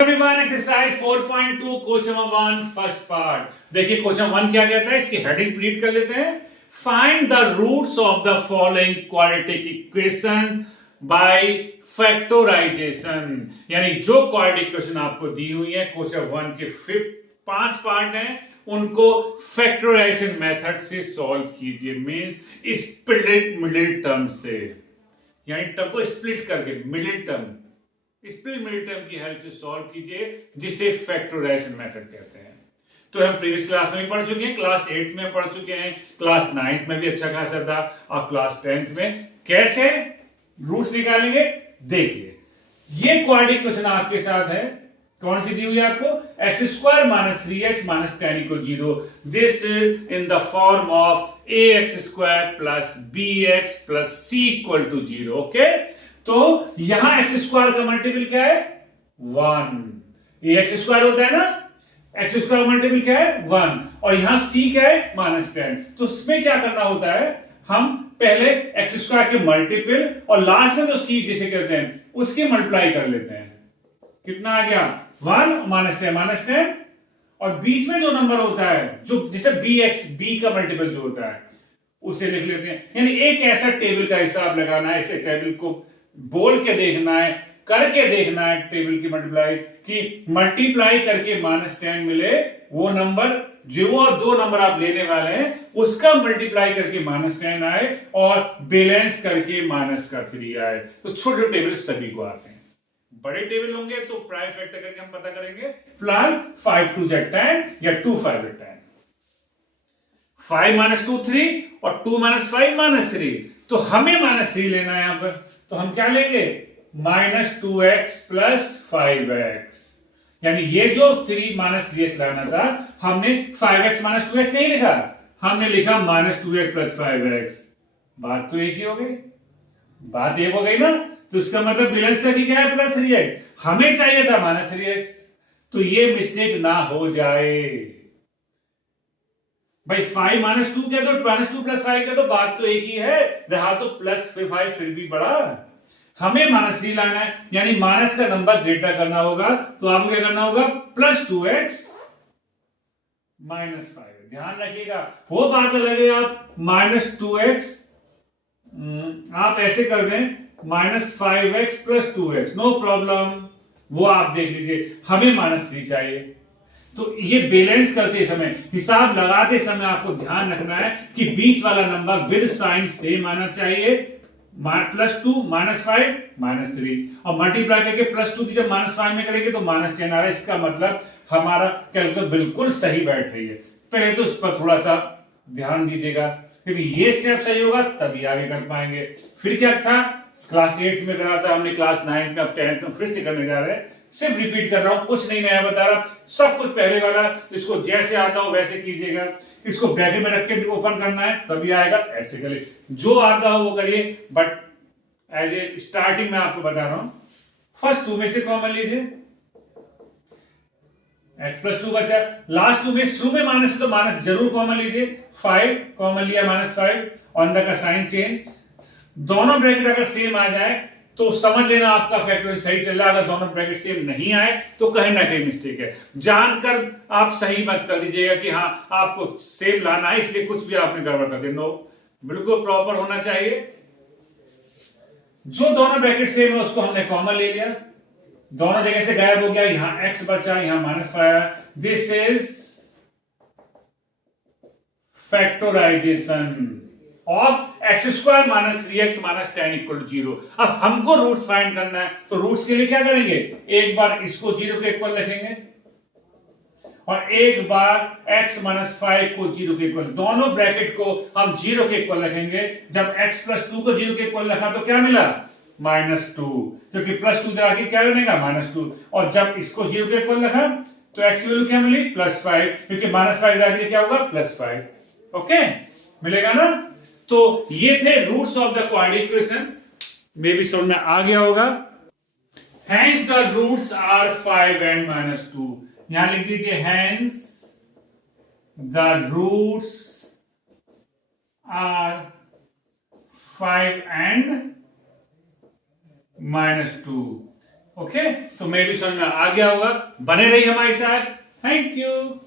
everyone, exercise 4.2 question number 1 first part. देखिए question 1 क्या कहता है, इसकी हेडिंग रीड कर लेते हैं। Find the roots of the following quadratic equation by factorisation. यानी जो क्वाड्रेटिक इक्वेशन आपको दी हुई है क्वेश्चन 1 के 5 पार्ट हैं, उनको फैक्टराइजेशन मेथड से सॉल्व कीजिए। मींस स्प्लिट मिडिल टर्म से, यानी टर्म को स्प्लिट करके मिडिल टर्म की हेल्प से सॉल्व कीजिए, जिसे फैक्टराइजेशन मेथड कहते हैं। तो हम प्रीवियस क्लास में भी पढ़ चुके हैं, क्लास 8 में पढ़ चुके हैं, क्लास 9 में भी अच्छा खासा था, और क्लास 10 में कैसे रूट्स निकालेंगे देखिए। ये क्वाड्रेटिक क्वेश्चन आपके साथ है, कौन सी दी हुई है आपको, x² - 3x - tan = 0। This is in the form of ax² + bx + c = 0। Okay, तो यहां x² का मल्टीपल क्या है, 1। ये x² होता है ना, x² का मल्टीपल क्या है, 1, और यहां c क्या है, -10। तो इसमें क्या करना होता है, हम पहले x² के मल्टीपल और लास्ट में जो c जिसे कहते हैं उसकी मल्टीप्लाई कर लेते हैं। कितना आ गया, 1 -10 और बीच में जो नंबर होता है, जो जिसे b का मल्टीपल जो होता है उसे लिख लेते हैं। यानी एक ऐसा टेबल का हिसाब लगाना है, इसे टेबल को बोल के देखना है, करके देखना है टेबल की मल्टीप्लाई, कि मल्टीप्लाई करके -10 मिले वो नंबर, जो और दो नंबर आप लेने वाले हैं उसका मल्टीप्लाई करके -10 आए और बैलेंस करके -3 आए। तो छोटे टेबल सभी को आते हैं, बड़े टेबल होंगे तो प्राइम फैक्टर करके हम पता करेंगे। फिलहाल 5 2 10 या 2 5 10, 5 - 2 3 और 2 - 5 -3। तो हमें -3 लेना है यहां पर, तो हम क्या लेंगे, -2x + 5x। यानी ये जो 3 - 3x लाना था, हमने 5x - 2x नहीं लिखा, हमने लिखा -2x + 5x। बात तो एक ही हो गई, बात एक हो गई ना। तो इसका मतलब बैलेंस करके क्या है, +3x। हमें चाहिए था -3x, तो ये मिस्टेक ना हो जाए भाई। 5 - 2 कह दो, -2 + 5 कह दो, बात तो एक ही है, रहा तो +5 फिर भी बड़ा। हमें -3 लाना है, यानी माइनस का नंबर ग्रेटर करना होगा, तो आपको क्या करना होगा, +2x - 5। ध्यान रखिएगा, वो बात अलग है, आप -2x आप ऐसे कर दें -5x + 2x, नो प्रॉब्लम, वो आप देख लीजिए। हमें -3 चाहिए, तो ये बैलेंस करते समय, हिसाब लगाते समय आपको ध्यान रखना है कि बीच वाला नंबर विद साइन सेम आना चाहिए। +2 -5 -3, और मल्टीप्लाई करके +2 की जब -5 में करेंगे तो -10 आ रहा है। इसका मतलब हमारा कैलकुलेटर बिल्कुल सही बैठ रही है। पहले तो इस पर थोड़ा सा ध्यान दीजिएगा, क्योंकि ये स्टेप सही होगा तभी आगे कर पाएंगे। फिर क्या था, क्लास 8 में करा था हमने, क्लास 9 में, अब 10 में फिर से करने जा रहे हैं। सिर्फ रिपीट कर रहा हूं, कुछ नहीं नया बता रहा, सब कुछ पहले वाला। इसको जैसे आता हो वैसे कीजिएगा। इसको ब्रैकेट में रख के ओपन करना है तभी आएगा, ऐसे करिए, जो आता हो वो करिए। बट एज ए स्टार्टिंग में आपको बता रहा हूं, फर्स्ट 2 में से कॉमन लीजिए, x + 2 बचा, लास्ट 2 में शुरू में माइनस, तो माइनस जरूर कॉमन लीजिए। 5 कॉमन लिया, -5, ऑन द का साइन चेंज। दोनों ब्रैकेट अगर सेम आ जाए तो समझ लेना आपका फैक्टराइजेशन सही चल रहा है। अगर दोनों ब्रैकेट सेम नहीं आए तो कहीं ना कहीं मिस्टेक है। जानकर आप सही मत कर दीजिएगा कि हाँ आपको सेम लाना है, इसलिए कुछ भी आपने गड़बड़ कर दिया। नो, बिल्कुल प्रॉपर होना चाहिए। जो दोनों ब्रैकेट सेम है उसको हमने कॉमन ले लिया, दोनों जगह से गायब हो गया, यहां x बचा, यहां -5। This is factorisation of x² - 3x - tan = 0। अब हमको रूट्स फाइंड करना है, तो रूट्स के लिए क्या करेंगे, एक बार इसको 0 के इक्वल रखेंगे और एक बार x - 5 को 0 के इक्वल, दोनों ब्रैकेट को हम 0 के इक्वल रखेंगे। जब x + 2 को 0 के इक्वल रखा तो क्या मिला, -2, क्योंकि +2 इधर आगे क्या बनेगा, -2। और जब इसको 0 के इक्वल रखा तो x की वैल्यू क्या मिली, +5, क्योंकि -5 इधर आगे क्या होगा, +5। ओके, मिलेगा ना। तो ये थे roots of the quadratic equation, maybe समझ में आ गया होगा। Hence the roots are 5 and -2। यहां लिख दीजिए, hence the roots are 5 and -2। Okay, तो मैं भी समझ में आ गया होगा। बने रहिए हमारे साथ। Thank you.